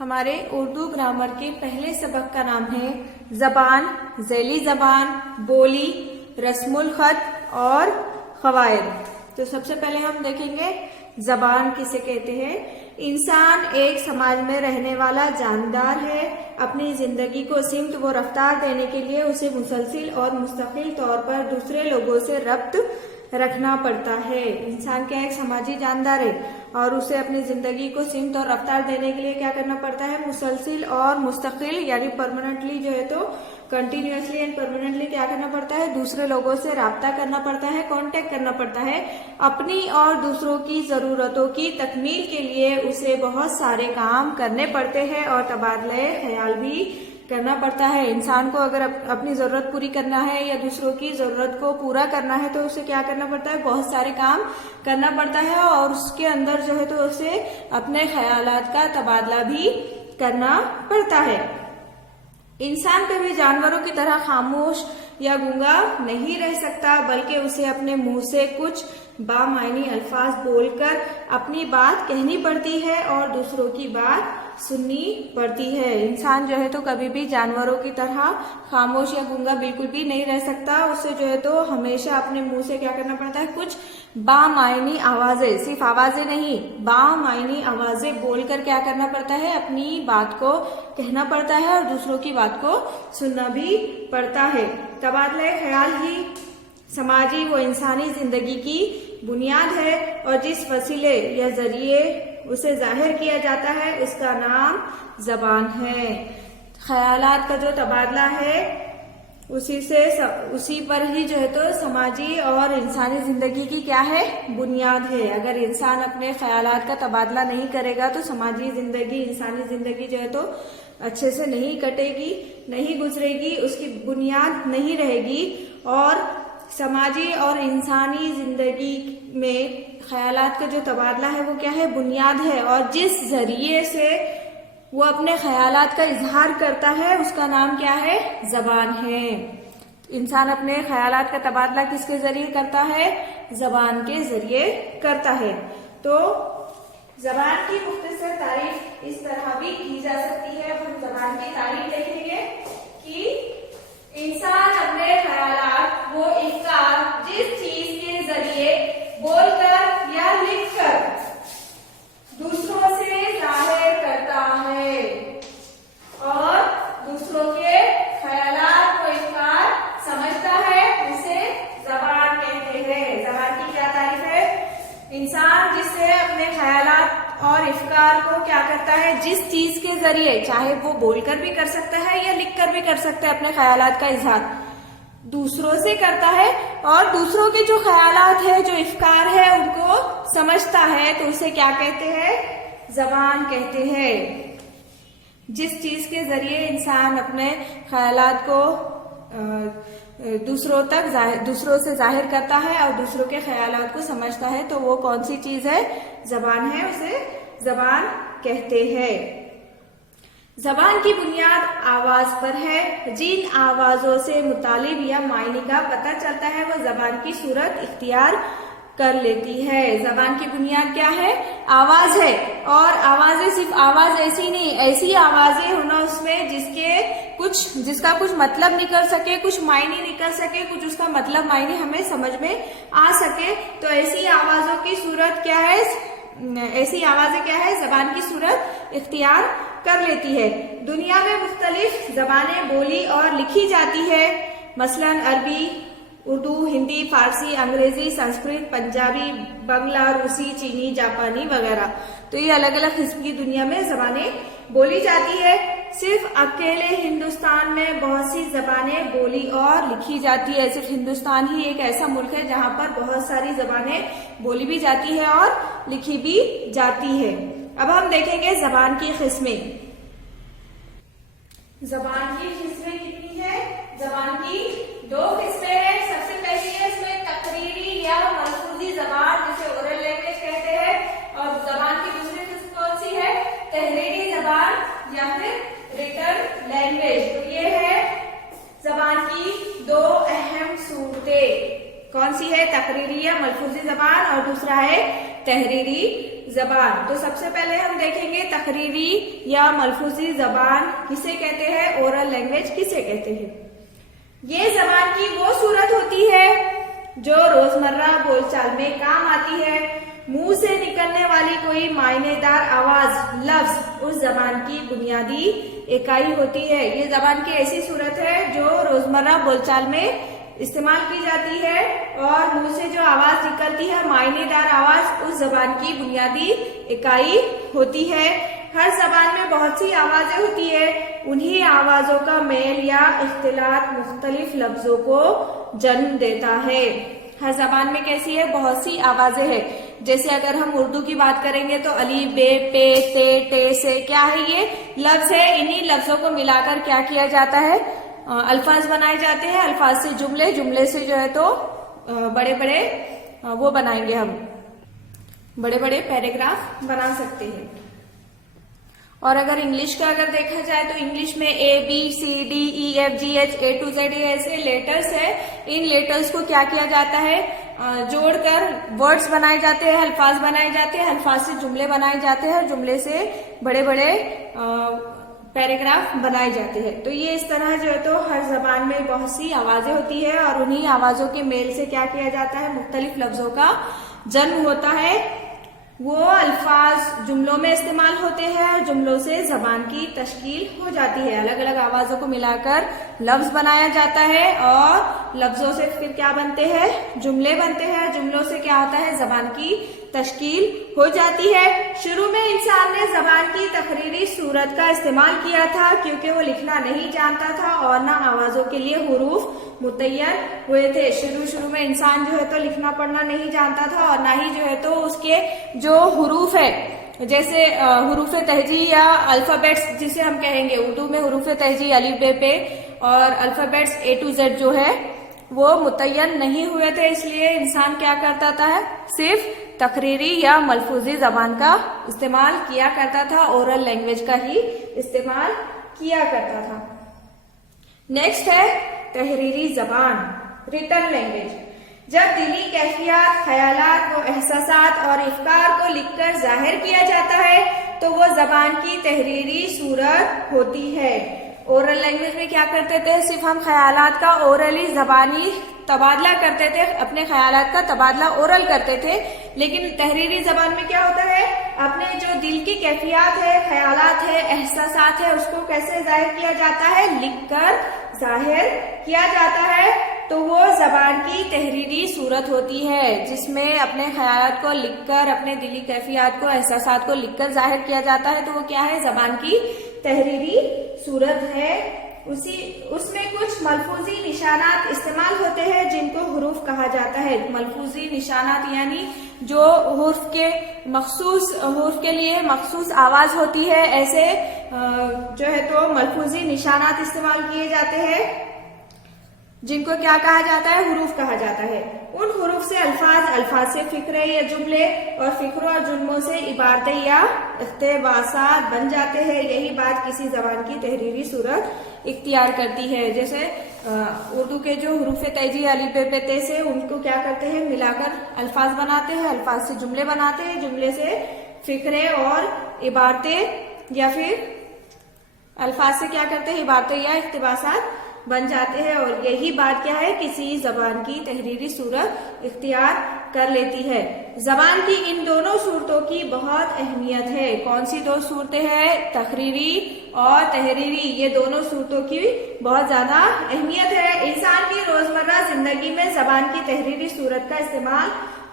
ہمارے اردو گرامر کے پہلے سبق کا نام ہے زبان، ذیلی زبان، بولی، رسم الخط اور قواعد۔ تو سب سے پہلے ہم دیکھیں گے زبان کسے کہتے ہیں۔ انسان ایک سماج میں رہنے والا جاندار ہے۔ اپنی زندگی کو سمت و رفتار دینے کے لیے اسے مسلسل اور مستقل طور پر دوسرے لوگوں سے ربط رکھنا پڑتا ہے۔ انسان کیا ایک سماجی جاندار ہے اور اسے اپنی زندگی کو سمت اور رفتار دینے کے لیے کیا کرنا پڑتا ہے، مسلسل اور مستقل یعنی پرماننٹلی جو ہے تو کنٹینیوسلی اینڈ پرماننٹلی کیا کرنا پڑتا ہے، دوسرے لوگوں سے رابطہ کرنا پڑتا ہے، کانٹیکٹ کرنا پڑتا ہے۔ اپنی اور دوسروں کی ضرورتوں کی تکمیل کے لیے اسے بہت سارے کام کرنے پڑتے ہیں اور تبادلہ خیال بھی کرنا پڑتا ہے۔ انسان کو اگر اپنی ضرورت پوری کرنا ہے یا دوسروں کی ضرورت کو پورا کرنا ہے تو اسے کیا کرنا پڑتا ہے، بہت سارے کام کرنا پڑتا ہے اور اس کے اندر جو ہے تو اسے اپنے خیالات کا تبادلہ بھی کرنا پڑتا ہے۔ انسان کبھی جانوروں کی طرح خاموش یا گونگا نہیں رہ سکتا، بلکہ اسے اپنے منہ سے کچھ بامعنی الفاظ بول کر اپنی بات کہنی پڑتی ہے اور دوسروں کی بات سننی پڑتی ہے۔ انسان جو ہے تو کبھی بھی جانوروں کی طرح خاموش یا گونگا بالکل بھی نہیں رہ سکتا، اسے جو ہے تو ہمیشہ اپنے منہ سے کیا کرنا پڑتا ہے، کچھ بامعنی آوازیں، صرف آوازیں نہیں، بامعنی آوازیں بول کر کیا کرنا پڑتا ہے، اپنی بات کو کہنا پڑتا ہے اور دوسروں کی بات کو سننا بھی پڑتا ہے۔ تبادلہ خیال ہی سماجی و انسانی زندگی کی بنیاد ہے اور جس وسیلے یا ذریعے اسے ظاہر کیا جاتا ہے اس کا نام زبان ہے۔ خیالات کا جو تبادلہ ہے اسی پر ہی جو ہے تو سماجی اور انسانی زندگی کی کیا ہے، بنیاد ہے۔ اگر انسان اپنے خیالات کا تبادلہ نہیں کرے گا تو سماجی زندگی، انسانی زندگی جو ہے تو اچھے سے نہیں کٹے گی، نہیں گزرے گی، اس کی بنیاد نہیں رہے گی۔ اور سماجی اور انسانی زندگی میں خیالات کا جو تبادلہ ہے وہ کیا ہے، بنیاد ہے، اور جس ذریعے سے وہ اپنے خیالات کا اظہار کرتا ہے اس کا نام کیا ہے، زبان ہے۔ انسان اپنے خیالات کا تبادلہ کس کے ذریعے کرتا ہے، زبان کے ذریعے کرتا ہے۔ تو زبان کی مختصر تعریف اس طرح بھی کی جا سکتی ہے۔ ہم زبان کی تعریف دیکھیں گے کہ انسان اپنے خیالات وہ افکار جس چیز کے ذریعے بول کر یا لکھ کر دوسروں سے ظاہر کرتا ہے اور دوسروں کے خیالات و افکار سمجھتا ہے، اسے زبان کہتے ہیں۔ زبان کی کیا تعریف ہے، انسان جس سے اپنے خیالات اور افکار کو کیا کرتا ہے، جس چیز کے ذریعے، چاہے وہ بول کر بھی کر سکتا ہے یا لکھ کر بھی کر سکتا ہے، اپنے خیالات کا اظہار دوسروں سے کرتا ہے اور دوسروں کے جو خیالات ہے، جو افکار ہے، ان کو سمجھتا ہے، تو اسے کیا کہتے ہیں، زبان کہتے ہیں۔ جس چیز کے ذریعے انسان اپنے خیالات کو دوسروں سے ظاہر کرتا ہے اور دوسروں کے خیالات کو سمجھتا ہے تو وہ کون سی چیز ہے، زبان ہے، اسے زبان کہتے ہیں۔ زبان کی بنیاد آواز پر ہے۔ جن آوازوں سے مطالب یا معنی کا پتہ چلتا ہے وہ زبان کی صورت اختیار کر لیتی ہے۔ زبان کی بنیاد کیا ہے، آواز ہے، اور آوازیں صرف آواز ایسی نہیں، ایسی آوازیں ہونا اس میں جس کا کچھ مطلب نکل سکے، کچھ معنی نکل سکے، کچھ اس کا مطلب معنی ہمیں سمجھ میں آ سکے، تو ایسی آوازوں کی صورت کیا ہے، ایسی آوازیں کیا ہے، زبان کی صورت اختیار کر لیتی ہے۔ دنیا میں مختلف زبانیں بولی اور لکھی جاتی ہے، مثلا عربی، اردو، ہندی، فارسی، انگریزی، سنسکرت، پنجابی، بنگلہ، روسی، چینی، جاپانی وغیرہ۔ تو یہ الگ الگ قسم کی دنیا میں زبانیں بولی جاتی ہے۔ صرف اکیلے ہندوستان میں بہت سی زبانیں بولی اور لکھی جاتی ہے۔ صرف ہندوستان ہی ایک ایسا ملک ہے جہاں پر بہت ساری زبانیں بولی بھی جاتی ہے اور لکھی بھی جاتی ہے۔ اب ہم دیکھیں گے زبان کی قسمیں۔ زبان کی قسمیں کتنی ہے، زبان کی دو قسمیں ہیں۔ سب سے پہلی ہے اس میں تقریری یا ملفوظی زبان، جسے اورل لینگویج کہتے ہیں، اور زبان کی دوسری قسم کون سی ہے، تحریری زبان یا پھر ریٹن لینگویج۔ تو یہ ہے زبان کی دو اہم صورتیں، کون سی ہے، تقریری یا ملفوظی زبان، اور دوسرا ہے تحریری زبان. تو سب سے پہلے ہم دیکھیں گے تقریری یا ملفوظی زبان کسے کہتے ہیں, اورل لینگویج کسے کہتے ہیں. یہ زبان کی وہ صورت ہوتی ہے جو روزمرہ بول چال میں کام آتی ہے. منہ سے نکلنے والی کوئی معنی دار آواز, لفظ اس زبان کی بنیادی اکائی ہوتی ہے. یہ زبان کی ایسی صورت ہے جو روزمرہ بول چال میں استعمال کی جاتی ہے, اور منہ سے جو آواز نکلتی ہے معنی دار آواز اس زبان کی بنیادی اکائی ہوتی ہے. ہر زبان میں بہت سی آوازیں ہوتی ہے. انہی آوازوں کا میل یا اختلاط مختلف لفظوں کو جنم دیتا ہے. ہر زبان میں کیسی ہے, بہت سی آوازیں ہیں. جیسے اگر ہم اردو کی بات کریں گے تو الف, بے, پے, تے, ٹے, سے, کیا ہے یہ لفظ ہے. انہی لفظوں کو ملا کر کیا کیا جاتا ہے, الفاظ بنائے جاتے ہیں. الفاظ سے جملے, جملے سے جو ہے تو بڑے بڑے وہ بنائیں گے, ہم بڑے بڑے پیراگراف بنا سکتے ہیں. اور اگر انگلش کا اگر دیکھا جائے تو انگلش میں A, B, C, D, E, F, G, H, A to Z ایسے لیٹرز ہے. ان لیٹرز کو کیا کیا جاتا ہے, جوڑ کر ورڈز بنائے جاتے ہیں, الفاظ بنائے جاتے ہیں. الفاظ سے جملے بنائے جاتے ہیں, اور جملے سے بڑے بڑے پیراگراف بنائے جاتے ہیں. تو یہ اس طرح جو ہے تو ہر زبان میں بہت سی آوازیں ہوتی ہے, اور انہی آوازوں کے میل سے کیا کیا جاتا ہے, مختلف لفظوں کا جنم ہوتا ہے. وہ الفاظ جملوں میں استعمال ہوتے ہیں, اور جملوں سے زبان کی تشکیل ہو جاتی ہے. الگ الگ آوازوں کو ملا کر لفظ بنایا جاتا ہے, اور لفظوں سے پھر کیا بنتے ہیں, جملے بنتے ہیں. جملوں سے کیا ہوتا ہے, زبان کی تشکیل ہو جاتی ہے. شروع میں انسان نے زبان کی تقریری صورت کا استعمال کیا تھا, کیونکہ وہ لکھنا نہیں جانتا تھا اور نہ آوازوں کے لیے حروف متعین ہوئے تھے. شروع میں انسان جو ہے تو لکھنا پڑھنا نہیں جانتا تھا, اور نہ ہی جو ہے تو اس کے جو حروف ہے, جیسے حروف تہجی یا الفابیٹس جسے ہم کہیں گے, اردو میں حروف تہجی الف, بے, پے, اور الفابیٹس اے ٹو زیڈ جو ہے وہ متعین نہیں ہوئے تھے. اس لیے انسان کیا کرتا تھا, صرف تقریری یا ملفوظی زبان کا استعمال کیا کرتا تھا, اورل لینگویج کا ہی استعمال کیا کرتا تھا. نیکسٹ ہے تحریری زبان, ریٹن لینگویج. جب دلی کیفیات, خیالات و احساسات اور افکار کو لکھ کر ظاہر کیا جاتا ہے تو وہ زبان کی تحریری صورت ہوتی ہے. اورل لینگویج میں کیا کرتے تھے, صرف ہم خیالات کا اورلی زبانی تبادلہ کرتے تھے, اپنے خیالات کا تبادلہ اورل کرتے تھے. لیکن تحریری زبان میں کیا ہوتا ہے, اپنے جو دل کی کیفیات ہے, خیالات ہے, احساسات ہے, اس کو کیسے ظاہر کیا جاتا ہے, لکھ کر ظاہر کیا جاتا ہے. تو وہ زبان کی تحریری صورت ہوتی ہے, جس میں اپنے خیالات کو لکھ کر, اپنے دلی کیفیات کو, احساسات کو لکھ کر ظاہر کیا جاتا ہے. تو وہ کیا ہے, زبان کی تحریری صورت ہے. اس میں کچھ ملفوظی نشانات استعمال ہوتے ہیں جن کو حروف کہا جاتا ہے. ملفوظی نشانات یعنی جو حرف کے لیے مخصوص آواز ہوتی ہے, ایسے جو ہے تو ملفوظی نشانات استعمال کیے جاتے ہیں جن کو کیا کہا جاتا ہے, حروف کہا جاتا ہے. ان حروف سے الفاظ سے فکرے یا جملے, اور فکروں اور جملوں سے عبارتیں یا اقتباسات بن جاتے ہیں. یہی بات کسی زبان کی تحریری صورت اختیار کرتی ہے. جیسے اردو کے جو حروف تہجی الف, بے, پے, تے سے ان کو کیا کرتے ہیں, ملا کر الفاظ بناتے ہیں, الفاظ سے جملے بناتے ہیں, جملے سے فکرے اور عبارتیں, یا پھر الفاظ سے کیا کرتے ہیں, عبارتیں یا اقتباسات بن جاتے ہیں. اور یہی بات کیا ہے, کسی زبان کی تحریری صورت اختیار کر لیتی ہے. زبان کی ان دونوں صورتوں کی بہت اہمیت ہے. کون سی دو صورتیں ہیں, تقریری اور تحریری, یہ دونوں صورتوں کی بہت زیادہ اہمیت ہے. انسان کی روزمرہ زندگی میں زبان کی تحریری صورت کا استعمال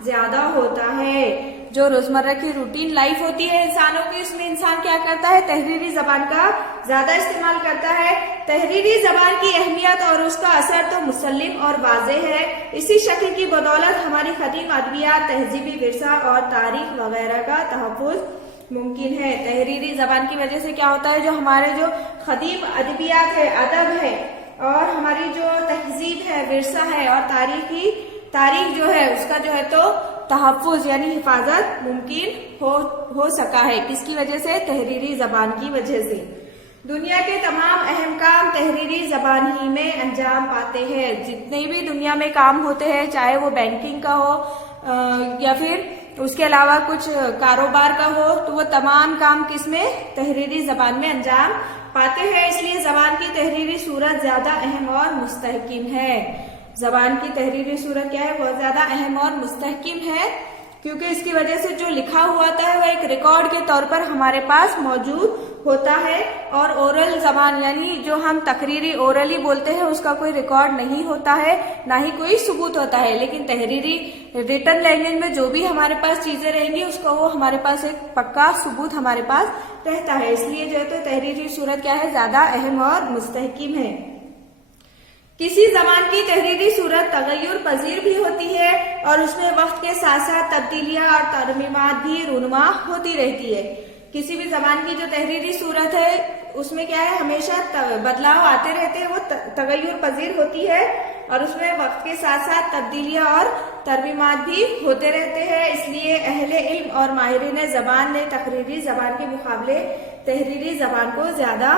زیادہ ہوتا ہے. جو روزمرہ کی روٹین لائف ہوتی ہے انسانوں کی, اس میں انسان کیا کرتا ہے, تحریری زبان کا زیادہ استعمال کرتا ہے. تحریری زبان کی اہمیت اور اس کا اثر تو مسلم اور واضح ہے. اسی شکل کی بدولت ہماری قدیم ادبیات, تہذیبی ورثہ اور تاریخ وغیرہ کا تحفظ ممکن ہے. تحریری زبان کی وجہ سے کیا ہوتا ہے, جو ہمارے جو قدیم ادبیات ہے, ادب ہے, اور ہماری جو تہذیب ہے, ورثہ ہے, اور تاریخ جو ہے, اس کا جو ہے تو تحفظ یعنی حفاظت ممکن ہو سکا ہے. کس کی وجہ سے, تحریری زبان کی وجہ سے. دنیا کے تمام اہم کام تحریری زبان ہی میں انجام پاتے ہیں. جتنے بھی دنیا میں کام ہوتے ہیں, چاہے وہ بینکنگ کا ہو یا پھر اس کے علاوہ کچھ کاروبار کا ہو تو وہ تمام کام کس میں؟ تحریری زبان میں انجام پاتے ہیں. اس لیے زبان کی تحریری صورت زیادہ اہم اور مستحکم ہے. زبان کی تحریری صورت کیا ہے؟ بہت زیادہ اہم اور مستحکم ہے، کیونکہ اس کی وجہ سے جو لکھا ہوا ہوتا ہے وہ ایک ریکارڈ کے طور پر ہمارے پاس موجود ہوتا ہے، اور اورل زبان یعنی جو ہم تقریری اورلی بولتے ہیں اس کا کوئی ریکارڈ نہیں ہوتا ہے، نہ ہی کوئی ثبوت ہوتا ہے. لیکن تحریری ریٹن لینگویج میں جو بھی ہمارے پاس چیزیں رہیں گی اس کا وہ ہمارے پاس ایک پکا ثبوت ہمارے پاس رہتا ہے. اس لیے جو ہے تو تحریری صورت کیا ہے؟ زیادہ اہم اور مستحکم ہے. کسی زبان کی تحریری صورت تغیر پذیر بھی ہوتی ہے اور اس میں وقت کے ساتھ ساتھ تبدیلیاں اور ترمیمات بھی رونما ہوتی رہتی ہے. کسی بھی زبان کی جو تحریری صورت ہے اس میں کیا ہے؟ ہمیشہ بدلاؤ آتے رہتے ہیں، وہ تغیر پذیر ہوتی ہے اور اس میں وقت کے ساتھ ساتھ تبدیلیاں اور ترمیمات بھی ہوتے رہتے ہیں. اس لیے اہل علم اور ماہرین زبان نے تقریری زبان کے مقابلے تحریری زبان کی زیادہ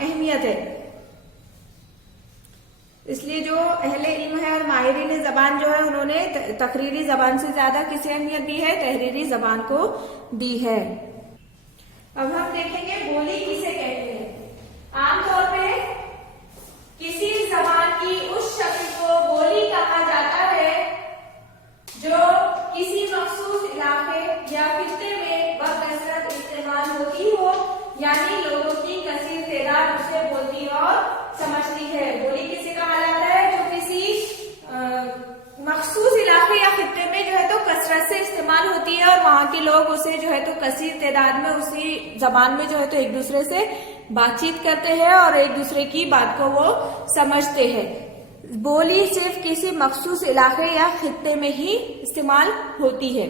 اہمیت ہے. اس لیے جو اہل علم ہے اور ماہرین زبان جو ہے انہوں نے تقریری زبان سے زیادہ کسے اہمیت دی ہے؟ تحریری زبان کو دی ہے. اب ہم دیکھیں گے بولی کسے کہتے ہیں. عام طور پہ کسی زبان کی اس شکل کو بولی کہا جاتا ہے جو کسی مخصوص علاقے یا خطے میں بکثرت استعمال ہوتی ہو، یعنی لوگوں کی کثیر تعداد اسے بولتی اور سمجھتی ہے. بولی کسے کہا جاتا ہے؟ جو کسی مخصوص علاقے یا خطے میں جو ہے تو کثرت سے استعمال ہوتی ہے اور وہاں کے لوگ اسے جو ہے تو کثیر تعداد میں اسی زبان میں جو ہے تو ایک دوسرے سے بات چیت کرتے ہیں اور ایک دوسرے کی بات کو وہ سمجھتے ہیں. بولی صرف کسی مخصوص علاقے یا خطے میں ہی استعمال ہوتی ہے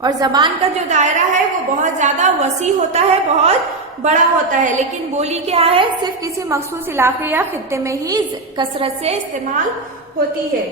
اور زبان کا جو دائرہ ہے وہ بہت زیادہ وسیع ہوتا ہے، بہت بڑا ہوتا ہے. لیکن بولی کیا ہے؟ صرف کسی مخصوص علاقے یا خطے میں ہی کثرت سے استعمال ہوتی ہے،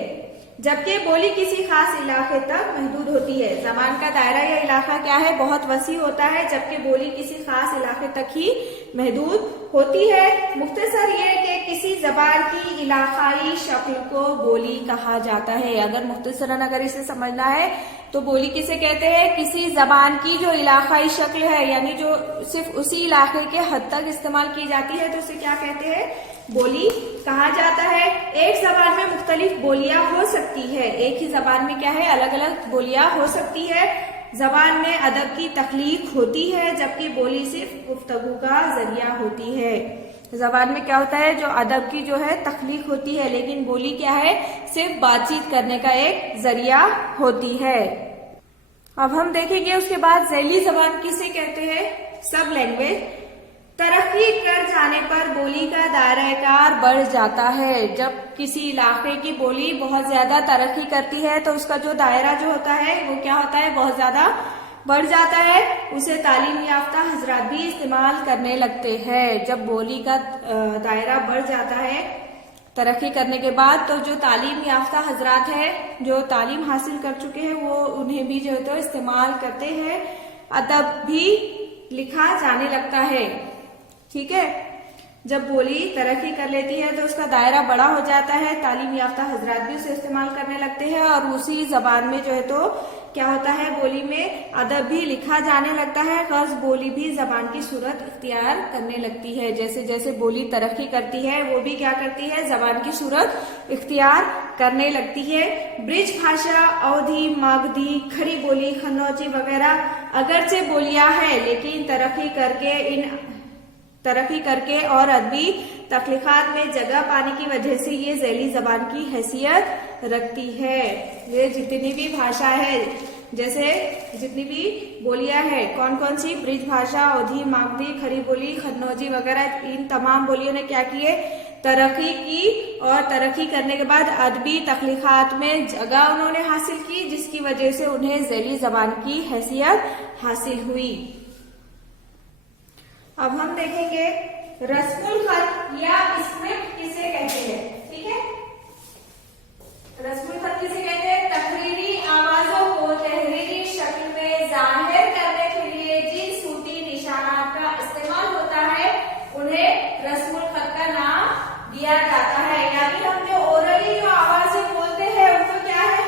جبکہ بولی کسی خاص علاقے تک محدود ہوتی ہے. زبان کا دائرہ یا علاقہ کیا ہے؟ بہت وسیع ہوتا ہے، جبکہ بولی کسی خاص علاقے تک ہی محدود ہوتی ہے. مختصر یہ کہ کسی زبان کی علاقائی شکل کو بولی کہا جاتا ہے. اگر مختصراً اگر اسے سمجھنا ہے تو بولی کسے کہتے ہیں؟ کسی زبان کی جو علاقائی شکل ہے یعنی جو صرف اسی علاقے کے حد تک استعمال کی جاتی ہے تو اسے کیا کہتے ہیں؟ بولی کہا جاتا ہے. ایک زبان میں مختلف بولیاں ہو سکتی ہے، ایک ہی زبان میں کیا ہے؟ الگ الگ بولیاں ہو سکتی ہے. زبان میں ادب کی تخلیق ہوتی ہے جبکہ بولی صرف گفتگو کا ذریعہ ہوتی ہے. زبان میں کیا ہوتا ہے؟ جو ادب کی جو ہے تخلیق ہوتی ہے، لیکن بولی کیا ہے؟ صرف بات چیت کرنے کا ایک ذریعہ ہوتی ہے. اب ہم دیکھیں گے اس کے بعد ذیلی زبان کسے کہتے ہیں؟ سب لینگویج. ترقی کر جانے پر بولی کا دائرہ کار بڑھ جاتا ہے. جب کسی علاقے کی بولی بہت زیادہ ترقی کرتی ہے تو اس کا جو دائرہ جو ہوتا ہے وہ کیا ہوتا ہے؟ بہت زیادہ بڑھ جاتا ہے. اسے تعلیم یافتہ حضرات بھی استعمال کرنے لگتے ہیں. جب بولی کا دائرہ بڑھ جاتا ہے ترقی کرنے کے بعد تو جو تعلیم یافتہ حضرات ہیں جو تعلیم حاصل کر چکے ہیں وہ انہیں بھی جو ہے تو استعمال کرتے ہیں. ادب بھی لکھا جانے لگتا ہے. ٹھیک ہے، جب بولی ترقی کر لیتی ہے تو اس کا دائرہ بڑا ہو جاتا ہے، تعلیم یافتہ حضرات بھی اسے استعمال کرنے لگتے ہیں اور اسی زبان میں جو ہے تو کیا ہوتا ہے؟ بولی میں ادب بھی لکھا جانے لگتا ہے. غرض بولی بھی زبان کی صورت اختیار کرنے لگتی ہے. جیسے جیسے بولی ترقی کرتی ہے وہ بھی کیا کرتی ہے؟ زبان کی صورت اختیار کرنے لگتی ہے. برج بھاشا، اودھی، ماگدھی، کھڑی بولی، قنوجی وغیرہ اگرچہ بولیاں ہیں لیکن ترقی کر کے اور ادبی تخلیقات میں جگہ پانے کی وجہ سے یہ ذیلی زبان کی حیثیت رکھتی ہے. یہ جتنی بھی بھاشا ہے، جیسے جتنی بھی بولیاں ہیں، کون کون سی؟ برج بھاشا، اودھی، ماگدھی، کھڑی بولی، قنوجی وغیرہ، ان تمام بولیوں نے کیا کیے؟ ترقی کی اور ترقی کرنے کے بعد ادبی تخلیقات میں جگہ انہوں نے حاصل کی، جس کی وجہ سے انہیں ذیلی زبان کی حیثیت حاصل ہوئی. اب ہم دیکھیں گے رسم الخط یا اسکرپٹ کسے کہتے ہیں. ٹھیک ہے، رسم الخط کسے کہتے ہیں؟ تقریری آوازوں کو تحریری شکل میں ظاہر کرنے کے لیے جن صوتی نشانات کا استعمال ہوتا ہے انہیں رسم الخط کا نام دیا جاتا ہے. یعنی ہم جو اورلی جو آوازیں بولتے ہیں ان کو کیا ہے؟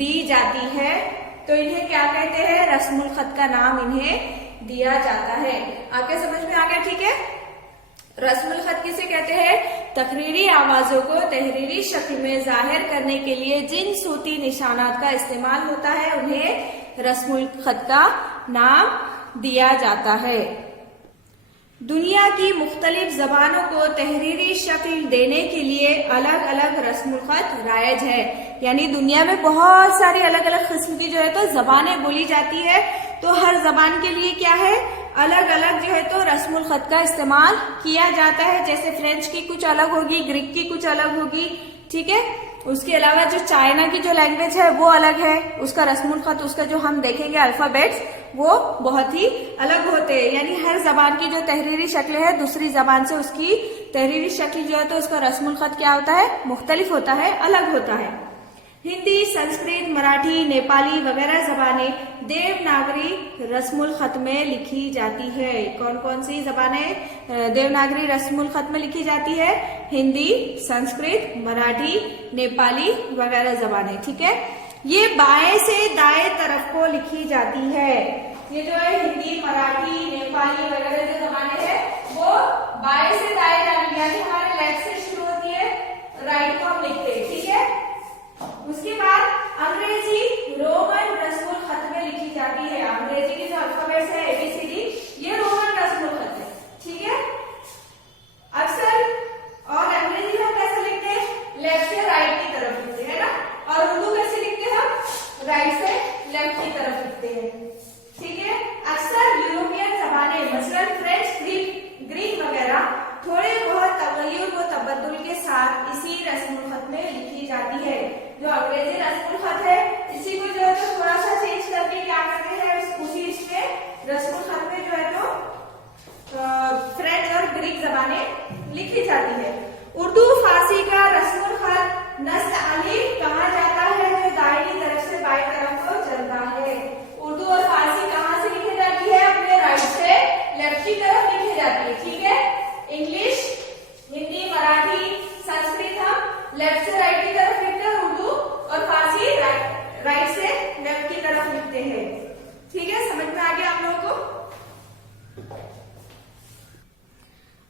دی جاتی ہے تو انہیں کیا کہتے ہیں؟ رسم الخط کا نام انہیں دیا جاتا ہے. آپ کے سمجھ میں آ گیا؟ ٹھیک ہے. رسم الخط کسے کہتے ہیں؟ تقریری آوازوں کو تحریری شکل میں ظاہر کرنے کے لیے جن صوتی نشانات کا استعمال ہوتا ہے انہیں رسم الخط کا نام دیا جاتا ہے. دنیا کی مختلف زبانوں کو تحریری شکل دینے کے لیے الگ الگ رسم الخط رائج ہے. یعنی دنیا میں بہت ساری الگ الگ قسم کی جو ہے تو زبانیں بولی جاتی ہے، تو ہر زبان کے لیے کیا ہے؟ الگ الگ جو ہے تو رسم الخط کا استعمال کیا جاتا ہے. جیسے فرینچ کی کچھ الگ ہوگی، گریک کی کچھ الگ ہوگی. ٹھیک ہے. اس کے علاوہ جو چائنا کی جو لینگویج ہے وہ الگ ہے، اس کا رسم الخط، اس کا جو ہم دیکھیں گے الفابیٹس وہ بہت ہی الگ ہوتے ہیں. یعنی ہر زبان کی جو تحریری شکل ہے دوسری زبان سے اس کی تحریری شکل جو ہے تو اس کا رسم الخط کیا ہوتا ہے؟ مختلف ہوتا ہے، الگ ہوتا ہے. ہندی، سنسکرت، مراٹھی، نیپالی وغیرہ زبانیں دیوناگری رسم الخط میں لکھی جاتی ہے. کون کون سی زبانیں دیوناگری رسم الخط میں لکھی جاتی ہے؟ ہندی، سنسکرت، مراٹھی، نیپالی وغیرہ زبانیں. ٹھیک ہے. یہ بائیں سے دائیں طرف کو لکھی جاتی ہے. یہ جو ہے ہندی، مراٹھی، نیپالی وغیرہ جو زبانیں ہیں وہ بائیں سے دائیں جانب، یعنی ہمارے لیفٹ سے شروع ہوتی ہے، رائٹ کو ہم لکھتے ہیں. ٹھیک ہے. اس کے بعد انگریزی رومن رسم الخط میں لکھی جاتی ہے. انگریزی کی جو الفابیٹس ہے ABCD یہ رومن رسم الخط ہے. ٹھیک ہے. اکثر اور انگریزی میں کیسے لکھتے ہیں؟ لیفٹ سے رائٹ کی طرف لکھتے ہیں نا. اور اردو کیسے لکھتے ہیں ہم؟ رائٹ سے لیفٹ کی طرف لکھتے ہیں. ٹھیک ہے. اکثر یورپین زبانیں مثلا فرینچ، گریک وغیرہ تھوڑے بہت تغیر و تبدل کے ساتھ اسی رسم الخط میں لکھی جاتی ہے. جو انگریزی رسم الخط ہے اسی کو جو ہے تو تھوڑا سا چینج کر کے کیا کرتے ہیں اسی اس میں رسم الخط میں جو ہے تو فرینچ اور گریک زبانیں لکھی جاتی ہے. اردو فارسی کا رسم الخط نستعلیق کہا جاتا ہے جو دائیں طرف سے بائیں طرف کو چلتا ہے. اردو اور فارسی کہاں سے لکھی جاتی ہے؟ اپنے رائٹ سے لیفٹ کی طرف لکھی جاتی ہے. ٹھیک ہے. انگلش، ہندی، مراٹھی، سنسکرت ہم لیفٹ سے رائٹ کی طرف لکھتے ہیں، اردو اور فارسی رائٹ سے لیفٹ کی طرف لکھتے ہیں. ٹھیک ہے. سمجھ میں آ گیا آپ لوگوں کو؟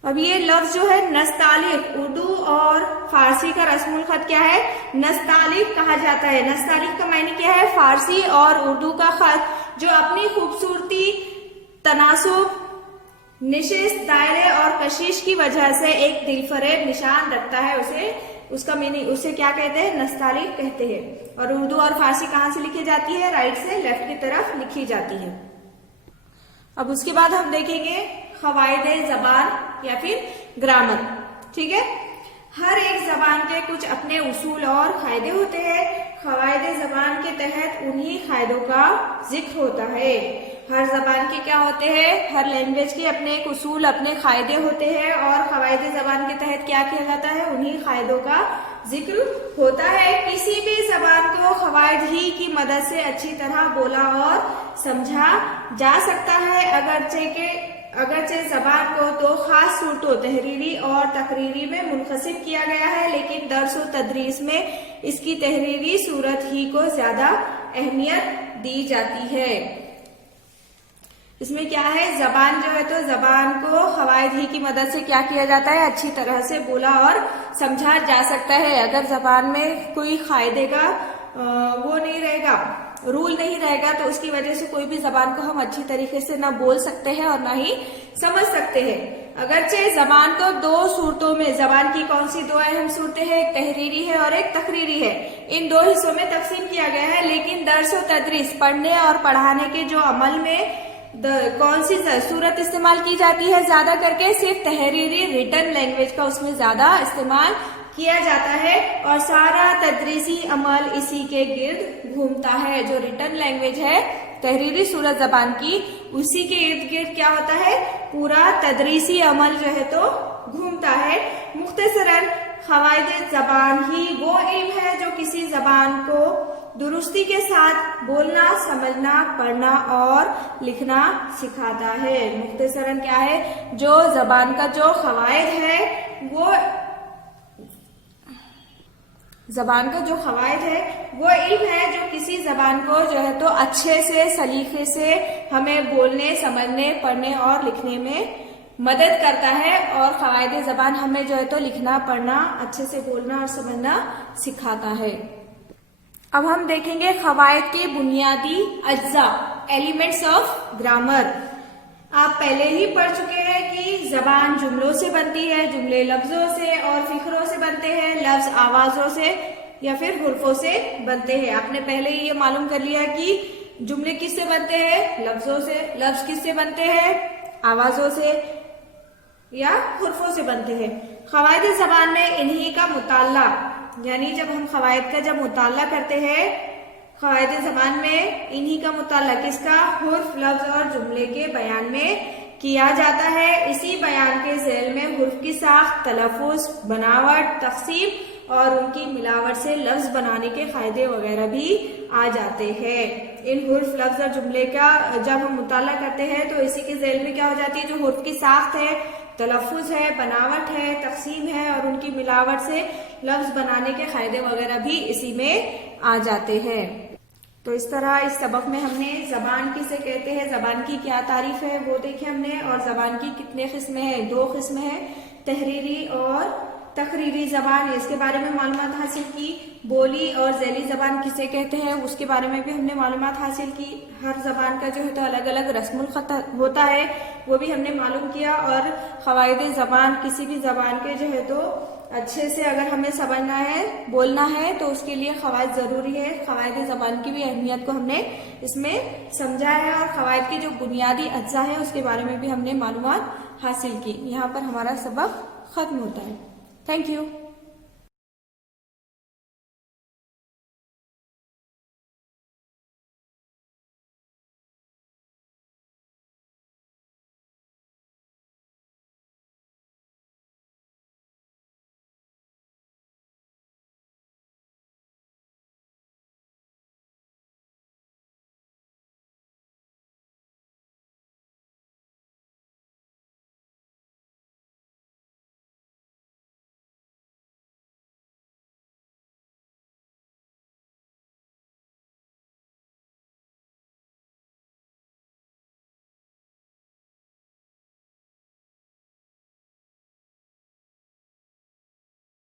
اب یہ لفظ جو ہے نستعلیق، اردو اور فارسی کا رسم الخط کیا ہے؟ نستعلیق کہا جاتا ہے. نستعلیق کا معنی کیا ہے؟ فارسی اور اردو کا خط جو اپنی خوبصورتی، تناسب، نشست، دائرے اور کشش کی وجہ سے ایک دل فریب نشان رکھتا ہے اسے کیا کہتے ہیں؟ نستعلیق کہتے ہیں. اور اردو اور فارسی کہاں سے لکھی جاتی ہے؟ رائٹ سے لیفٹ کی طرف لکھی جاتی ہے. اب اس کے بعد ہم دیکھیں گے قواعد زبان یا پھر گرامر. ٹھیک ہے. ہر ایک زبان کے کچھ اپنے اصول اور قاعدے ہوتے ہیں. قواعد زبان کے تحت انہی قاعدوں کا ذکر ہوتا ہے. ہر زبان کے کیا ہوتے ہیں؟ ہر لینگویج کے اپنے ایک اصول، اپنے قاعدے ہوتے ہیں اور قواعد زبان کے تحت کیا کیا جاتا ہے؟ انہی قاعدوں کا ذکر ہوتا ہے. کسی بھی زبان کو قواعد ہی کی مدد سے اچھی طرح بولا اور سمجھا جا سکتا ہے. اگرچہ زبان کو دو خاص صورتوں تحریری اور تقریری میں منقسم کیا گیا ہے، لیکن درس و تدریس میں اس کی تحریری صورت ہی کو زیادہ اہمیت دی جاتی ہے. اس میں کیا ہے؟ زبان جو ہے تو زبان کو قواعد ہی کی مدد سے کیا کیا جاتا ہے؟ اچھی طرح سے بولا اور سمجھا جا سکتا ہے. اگر زبان میں کوئی قاعدے کا وہ نہیں رہے گا، رول نہیں رہے گا، تو اس کی وجہ سے کوئی بھی زبان کو ہم اچھی طریقے سے نہ بول سکتے ہیں اور نہ ہی سمجھ سکتے ہیں. اگرچہ زبان کو دو صورتوں میں، زبان کی کون سی دو اہم صورتیں ہیں؟ ایک تحریری ہے اور ایک تقریری ہے. ان دو حصوں میں تقسیم کیا گیا ہے. لیکن درس و تدریس، پڑھنے اور پڑھانے کے جو عمل میں کون سی صورت استعمال کی جاتی ہے؟ زیادہ کر کے صرف تحریری ریٹن لینگویج کا اس میں زیادہ استعمال کیا جاتا ہے اور سارا تدریسی عمل اسی کے گرد گھومتا ہے. جو ریٹن لینگویج ہے تحریری صورت زبان کی، اسی کے ارد گرد کیا ہوتا ہے؟ پورا تدریسی عمل جو ہے تو گھومتا ہے. مختصراً قواعد زبان ہی وہ علم ہے جو کسی زبان کو درستی کے ساتھ بولنا، سمجھنا، پڑھنا اور لکھنا سکھاتا ہے. مختصراً کیا ہے؟ جو زبان کا جو قواعد ہے وہ زبان کا جو قواعد ہے وہ علم ہے جو کسی زبان کو جو ہے تو اچھے سے سلیقے سے ہمیں بولنے سمجھنے پڑھنے اور لکھنے میں مدد کرتا ہے، اور قواعد زبان ہمیں جو ہے تو لکھنا پڑھنا اچھے سے بولنا اور سمجھنا سکھاتا ہے۔ اب ہم دیکھیں گے قواعد کے بنیادی اجزاء، ایلیمنٹس آف گرامر۔ آپ پہلے ہی پڑھ چکے ہیں کہ زبان جملوں سے بنتی ہے، جملے لفظوں سے اور فقروں سے بنتے ہیں، لفظ آوازوں سے یا پھر حروفوں سے بنتے ہیں۔ آپ نے پہلے ہی یہ معلوم کر لیا کہ جملے کس سے بنتے ہیں، لفظوں سے، لفظ کس سے بنتے ہیں، آوازوں سے یا حروفوں سے بنتے ہیں۔ قواعد زبان میں انہی کا مطالعہ، یعنی جب ہم قواعد کا مطالعہ کرتے ہیں، قواعد زبان میں انہی کا مطالعہ کس کا، حرف، لفظ اور جملے کے بیان میں کیا جاتا ہے۔ اسی بیان کے ذیل میں حرف کی ساخت، تلفظ، بناوٹ، تقسیم اور ان کی ملاوٹ سے لفظ بنانے کے قاعدے وغیرہ بھی آ جاتے ہیں۔ ان حرف، لفظ اور جملے کا جب ہم مطالعہ کرتے ہیں تو اسی کے ذیل میں کیا ہو جاتی ہے، جو حرف کی ساخت ہے، تلفظ ہے، بناوٹ ہے، تقسیم ہے اور ان کی ملاوٹ سے لفظ بنانے کے قاعدے وغیرہ بھی اسی میں آ جاتے ہیں۔ تو اس طرح اس سبق میں ہم نے زبان کسے کہتے ہیں، زبان کی کیا تعریف ہے وہ دیکھی ہم نے، اور زبان کی کتنے قسمیں ہیں، 2 قسمیں ہیں، تحریری اور تقریری زبان، اس کے بارے میں معلومات حاصل کی۔ بولی اور ذیلی زبان کسے کہتے ہیں اس کے بارے میں بھی ہم نے معلومات حاصل کی۔ ہر زبان کا جو ہے تو الگ الگ رسم الخط ہوتا ہے وہ بھی ہم نے معلوم کیا، اور قواعد زبان کسی بھی زبان کے جو ہے تو اچھے سے اگر ہمیں سمجھنا ہے، بولنا ہے تو اس کے لیے قواعد ضروری ہے۔ قواعد زبان کی بھی اہمیت کو ہم نے اس میں سمجھا ہے، اور قواعد کے جو بنیادی اجزاء ہیں اس کے بارے میں بھی ہم نے معلومات حاصل کی۔ یہاں پر ہمارا سبق ختم ہوتا ہے۔ Thank you.